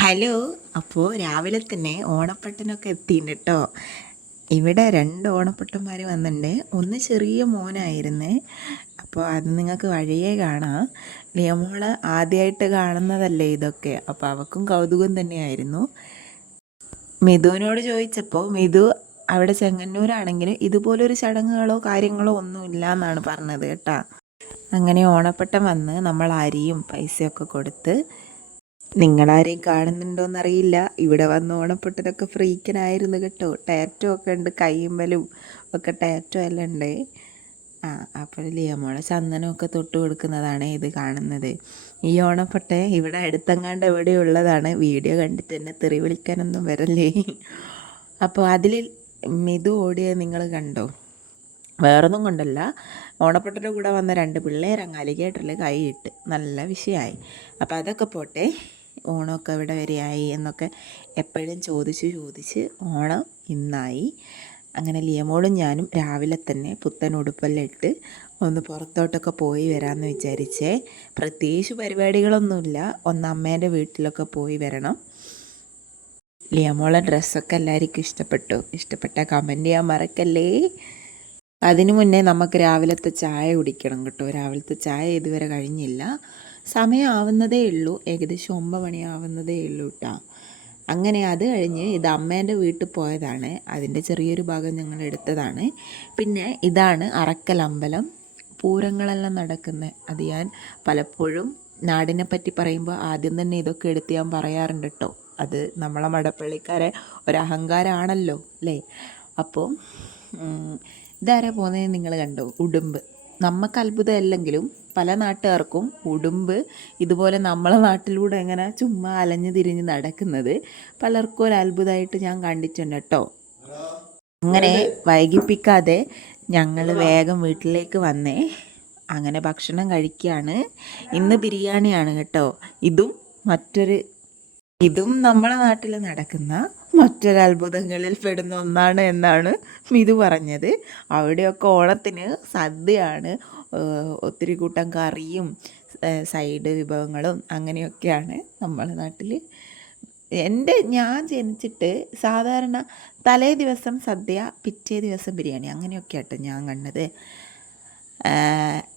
Hello. അപ്പോൾ രാവിലെ തന്നെ ഓണപ്പട്ടനൊക്കെ എത്തിയിട്ടുണ്ട് കേട്ടോ. ഇവിടെ 2 ഓണപ്പട്ടന്മാർ വന്നിട്ടുണ്ട്. ഒന്ന് ചെറിയ മോനായിരുന്നേ. അപ്പോൾ അത് നിങ്ങൾക്ക് വഴിയേ കാണാം. ലിയമോള് ആദ്യമായിട്ട് കാണുന്നതല്ലേ ഇതൊക്കെ, അപ്പോൾ അവൾക്കും കൗതുകം തന്നെയായിരുന്നു. മിഥുവിനോട് ചോദിച്ചപ്പോൾ മിഥു അവിടെ ചെങ്ങന്നൂരാണെങ്കിൽ ഇതുപോലൊരു ചടങ്ങുകളോ കാര്യങ്ങളോ ഒന്നുമില്ല എന്നാണ് പറഞ്ഞത് കേട്ടോ. അങ്ങനെ ഓണപ്പട്ടം വന്ന് നമ്മൾ അരിയും പൈസയൊക്കെ കൊടുത്ത്, നിങ്ങളാരെയും കാണുന്നുണ്ടോയെന്നറിയില്ല, ഇവിടെ വന്ന് ഓണപ്പട്ടനൊക്കെ ഫ്രീക്കനായിരുന്നു കേട്ടോ. ടാറ്റോ ഒക്കെ ഉണ്ട്, കയ്യുമ്പലും ഒക്കെ ടാറ്റോ എല്ലാം ഉണ്ട്. അപ്പോൾ ലിയമോളെ ചന്ദനമൊക്കെ തൊട്ട് കൊടുക്കുന്നതാണ് ഇത് കാണുന്നത്. ഈ ഓണപ്പട്ട ഇവിടെ അടുത്തെങ്ങാണ്ട് എവിടെയുള്ളതാണ്. വീഡിയോ കണ്ടിട്ട് എന്നെ തെറി വിളിക്കാനൊന്നും വരല്ലേ. അപ്പോൾ അതിൽ മിഥു ഓടിയത് നിങ്ങൾ കണ്ടോ? വേറൊന്നും കൊണ്ടല്ല, ഓണപ്പട്ടൻ്റെ കൂടെ വന്ന 2 പിള്ളേർ അങ്ങ് അലിഗേറ്ററിൽ കൈയിട്ട് നല്ല വിഷയമായി. അപ്പോൾ അതൊക്കെ പോട്ടെ, ഓണമൊക്കെ ഇവിടെ വരെയായി എന്നൊക്കെ എപ്പോഴും ചോദിച്ച് ഓണം ഇന്നായി. അങ്ങനെ ലിയമോളും ഞാനും രാവിലെ തന്നെ പുത്തൻ ഉടുപ്പെല്ലാം ഇട്ട് ഒന്ന് പുറത്തോട്ടൊക്കെ പോയി വരാമെന്ന് വിചാരിച്ചേ. പ്രത്യേകിച്ച് പരിപാടികളൊന്നുമില്ല, ഒന്ന് അമ്മേൻ്റെ വീട്ടിലൊക്കെ പോയി വരണം. ലിയമോളെ ഡ്രസ്സൊക്കെ എല്ലാവർക്കും ഇഷ്ടപ്പെട്ട കമൻറ്റ് ചെയ്യാൻ മറക്കല്ലേ. അതിനു മുന്നേ നമുക്ക് രാവിലത്തെ ചായ കുടിക്കണം കേട്ടോ. രാവിലത്തെ ചായ ഇതുവരെ കഴിഞ്ഞില്ല, സമയം ആവുന്നതേ ഉള്ളൂ, ഏകദേശം 9 മണിയാവുന്നതേ ഉള്ളൂ കേട്ടോ. അങ്ങനെ അത് കഴിഞ്ഞ് ഇത് അമ്മേൻ്റെ വീട്ടിൽ പോയതാണ്, അതിൻ്റെ ചെറിയൊരു ഭാഗം ഞങ്ങൾ എടുത്തതാണ്. പിന്നെ ഇതാണ് അറക്കൽ അമ്പലം, പൂരങ്ങളെല്ലാം നടക്കുന്നത്. അത് ഞാൻ പലപ്പോഴും നാടിനെ പറ്റി പറയുമ്പോൾ ആദ്യം തന്നെ ഇതൊക്കെ എടുത്ത് ഞാൻ പറയാറുണ്ട് കേട്ടോ. അത് നമ്മളെ മടപ്പള്ളിക്കാരെ ഒരഹങ്കാരമാണല്ലോ അല്ലേ. അപ്പോൾ ഇതാരാ പോകുന്നത് നിങ്ങൾ കണ്ടോ? ഉടുമ്പ്. നമുക്ക് അത്ഭുതമല്ലെങ്കിലും പല നാട്ടുകാർക്കും ഉടുമ്പ് ഇതുപോലെ നമ്മളെ നാട്ടിലൂടെ എങ്ങനെ ചുമ്മാ അലഞ്ഞു തിരിഞ്ഞ് നടക്കുന്നത് പലർക്കും ഒരു അത്ഭുതമായിട്ട് ഞാൻ കണ്ടിട്ടുണ്ട് കേട്ടോ. അങ്ങനെ വൈകിപ്പിക്കാതെ ഞങ്ങൾ വേഗം വീട്ടിലേക്ക് വന്നേ. അങ്ങനെ ഭക്ഷണം കഴിക്കുകയാണ്. ഇന്ന് ബിരിയാണിയാണ് കേട്ടോ. ഇതും നമ്മളെ നാട്ടിൽ നടക്കുന്ന മറ്റൊരു അത്ഭുതങ്ങളിൽ പെടുന്ന ഒന്നാണ് എന്നാണ് മിഥു പറഞ്ഞത്. അവിടെയൊക്കെ ഓണത്തിന് സദ്യയാണ്, ഒത്തിരി കൂട്ടം കറിയും സൈഡ് വിഭവങ്ങളും അങ്ങനെയൊക്കെയാണ് നമ്മളെ നാട്ടിൽ. ഞാൻ ജനിച്ചിട്ട് സാധാരണ തലേ ദിവസം സദ്യ, പിറ്റേ ദിവസം ബിരിയാണി, അങ്ങനെയൊക്കെയാട്ടോ ഞാൻ കണ്ടത്.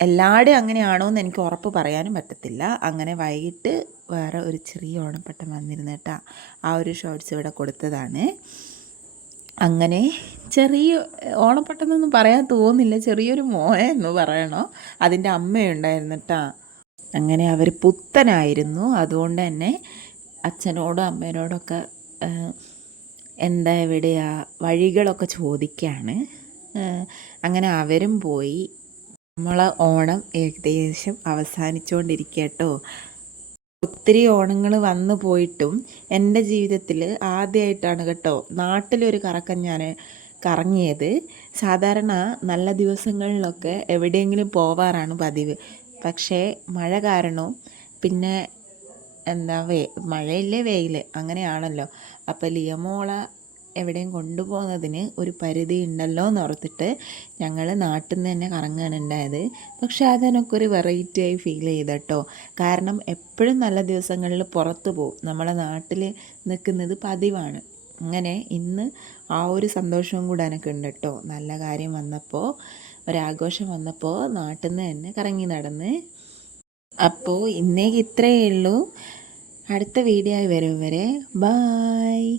എല്ലാവരുടെയും അങ്ങനെയാണോ എന്ന് എനിക്ക് ഉറപ്പ് പറയാനും പറ്റത്തില്ല. അങ്ങനെ വൈകിട്ട് വേറെ ഒരു ചെറിയ ഓണപ്പട്ടം വന്നിരുന്നു കേട്ടോ. ആ ഒരു ഷോർട്സ് ഇവിടെ കൊടുത്തതാണ്. അങ്ങനെ ചെറിയ ഓണപ്പട്ടം എന്നൊന്നും പറയാൻ തോന്നില്ല, ചെറിയൊരു മോനെ എന്ന് പറയണോ, അതിൻ്റെ അമ്മയുണ്ടായിരുന്നു കേട്ടോ. അങ്ങനെ അവർ പുത്തനായിരുന്നു, അതുകൊണ്ട് തന്നെ അച്ഛനോടും അമ്മേനോടൊക്കെ എന്താ എവിടെയാ വഴികളൊക്കെ ചോദിക്കുകയാണ്. അങ്ങനെ അവരും പോയി. നമ്മളെ ഓണം ഏകദേശം അവസാനിച്ചുകൊണ്ടിരിക്കുക കേട്ടോ. ഒത്തിരി ഓണങ്ങൾ വന്നു പോയിട്ടും എൻ്റെ ജീവിതത്തിൽ ആദ്യമായിട്ടാണ് കേട്ടോ നാട്ടിലൊരു കറക്കം ഞാൻ കറങ്ങിയത്. സാധാരണ നല്ല ദിവസങ്ങളിലൊക്കെ എവിടെയെങ്കിലും പോവാറാണ് പതിവ്. പക്ഷേ മഴ കാരണവും പിന്നെ മഴയില്ലേ വെയിൽ അങ്ങനെയാണല്ലോ. അപ്പോൾ ലിയമോള എവിടെയും കൊണ്ടുപോകുന്നതിന് ഒരു പരിധി ഉണ്ടല്ലോ എന്ന് ഓർത്തിട്ട് ഞങ്ങൾ നാട്ടിൽ നിന്ന് തന്നെ കറങ്ങാണ് ഉണ്ടായത്. പക്ഷേ അതിനൊക്കെ ഒരു വെറൈറ്റി ആയി ഫീൽ ചെയ്ത് കേട്ടോ. കാരണം എപ്പോഴും നല്ല ദിവസങ്ങളിൽ പുറത്ത് പോകും, നമ്മളെ നാട്ടിൽ നിൽക്കുന്നത് പതിവാണ്. അങ്ങനെ ഇന്ന് ആ ഒരു സന്തോഷവും കൂടെ എനിക്ക് ഉണ്ട് കേട്ടോ. നല്ല കാര്യം വന്നപ്പോൾ, ഒരാഘോഷം വന്നപ്പോൾ നാട്ടിൽ നിന്ന് തന്നെ കറങ്ങി നടന്ന്. അപ്പോൾ ഇന്നേക്ക് ഇത്രയേ ഉള്ളൂ. അടുത്ത വീഡിയോ ആയി വരും വരെ ബായ്.